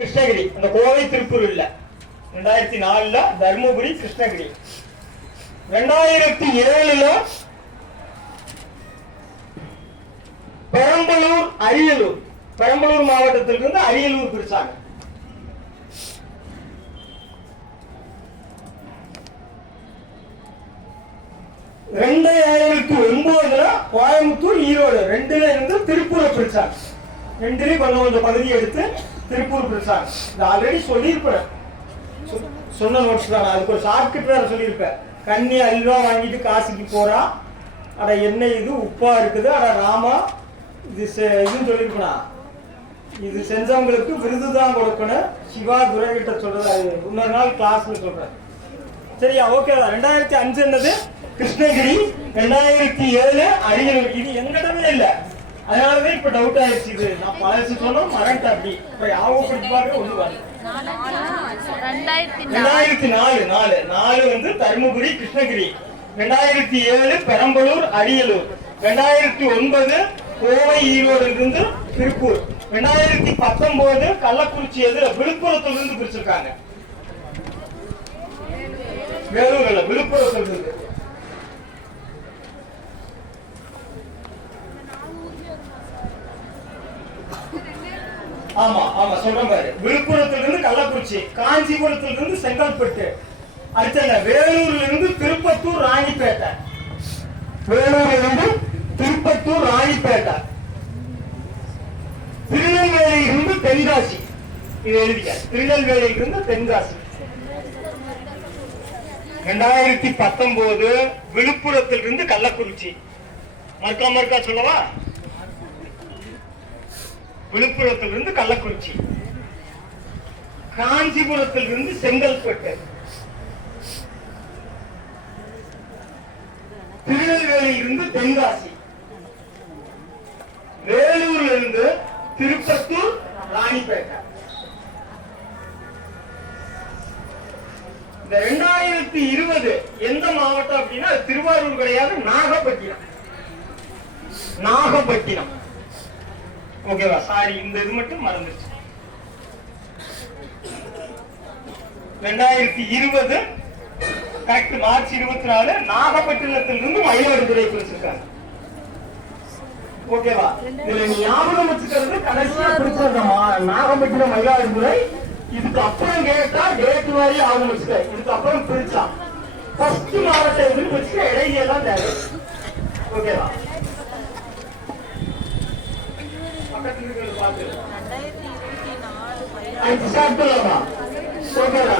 கிருஷ்ணகிரி, அந்த கோவை திருப்பூர் இல்ல. 2004 தர்மபுரி கிருஷ்ணகிரி. 2007 பெரம்பலூர் அரியலூர். பெரம்பலூர் மாவட்டத்திலிருந்து அரியலூர் பிரிச்சாங்க. கோயம்புத்தூர் ஈரோடு ரெண்டுல இருந்து திருப்பூரை பிரிச்சாங்க. ரெண்டுலயும் கொஞ்சம் கொஞ்சம் பகுதியை எடுத்து திருப்பூர் பிரிச்சாங்க. இது ஆல்ரெடி சொல்லியிருப்பேன், சொன்ன நோட்ஸ் தான். அதுக்கு ஒரு ஷார்ட்கட் வேற சொல்லியிருப்பேன். கண்ணி அல்வா வாங்கிட்டு காசுக்கு போறா, அட என்ன இது உப்பா இருக்குது, அட ராமா இது இதுன்னு சொல்லியிருப்பா. இது செஞ்சவங்களுக்கு விருதுதான் கொடுக்கணும். சிவா துரைகிட்ட சொல்றது இன்னொரு நாள் கிளாஸ்ல சொல்றேன். சரியா? ஓகேவா? 2005 என்னது கிருஷ்ணகிரி, 2007 அரியலூர். இது எங்கிட்டவே இல்ல, அதனாலதான் இப்ப டவுட் ஆயிடுச்சு. இது நான் பழசு சொன்னோம் மறந்துட்டேன். அப்படி இப்ப யாபகப்படுத்தி பார்க்க ஒண்ணு பாருங்க. 2004 வந்து தர்மபுரி கிருஷ்ணகிரி, 2007 பெரம்பலூர் அரியலூர், 2009 கோவை ஈரோடு இருந்து திருப்பூர், 2019 கள்ளக்குறிச்சி விழுப்புரத்துல இருந்து பிரிச்சிருக்காங்க. வேலூர்ல விழுப்புரத்துல இருந்து. ஆமா ஆமா சொல்றேன் பாரு. விழுப்புரத்துல இருந்து கள்ளக்குறிச்சி, காஞ்சிபுரத்துல இருந்து செங்கல்பட்டு, அடுத்த வேலூர்ல இருந்து திருப்பத்தூர் ராணிப்பேட்டை, வேலூர்ல இருந்து திருப்பத்தூர் ராணிப்பேட்டை, திருநெல்வேலியில் இருந்து தென்காசி. இது எழுதிக்க, திருநெல்வேலியில் இருந்து தென்காசி. 2019 விழுப்புரத்தில் இருந்து கள்ளக்குறிச்சி. மறுக்கா சொல்லவா? விழுப்புரத்தில் இருந்து கள்ளக்குறிச்சி, காஞ்சிபுரத்தில் இருந்து செங்கல்பட்டு, திருநெல்வேலியில் இருந்து தென்காசி, வேலூரில் இருந்து திருப்பத்தூர் ராணிப்பேட்டை. இந்த 2020 எந்த மாவட்டம் அப்படின்னா திருவாரூர் கிடையாது, நாகப்பட்டினம். நாகப்பட்டினம். ஓகேவா? சாரி, இந்த இது மட்டும் மறந்துச்சு. 2020 கரெக்ட் மார்ச் 24 நாகப்பட்டினத்திலிருந்து மயிலாடுதுறை பிரிச்சிருக்காங்க. ஓகேவா? இதுல ஞாபகம் வச்சுக்கிறது கடைசியா பிரிச்ச நாகப்பட்டினம் மயிலாடுதுறை. இதுக்கு அப்புறம் கேட்டா டேட் மாதிரி ஆகும் வச்சுக்க. இதுக்கு அப்புறம் பிரிச்சா ஃபர்ஸ்ட் மாவட்டம் எதுன்னு வச்சுக்க, இடையெல்லாம் தேவை. ஓகேவா? பக்கத்துல இருக்கிறது பார்த்து 5 ஸ்டார்ட் பண்ணலாமா? ஓகேவா?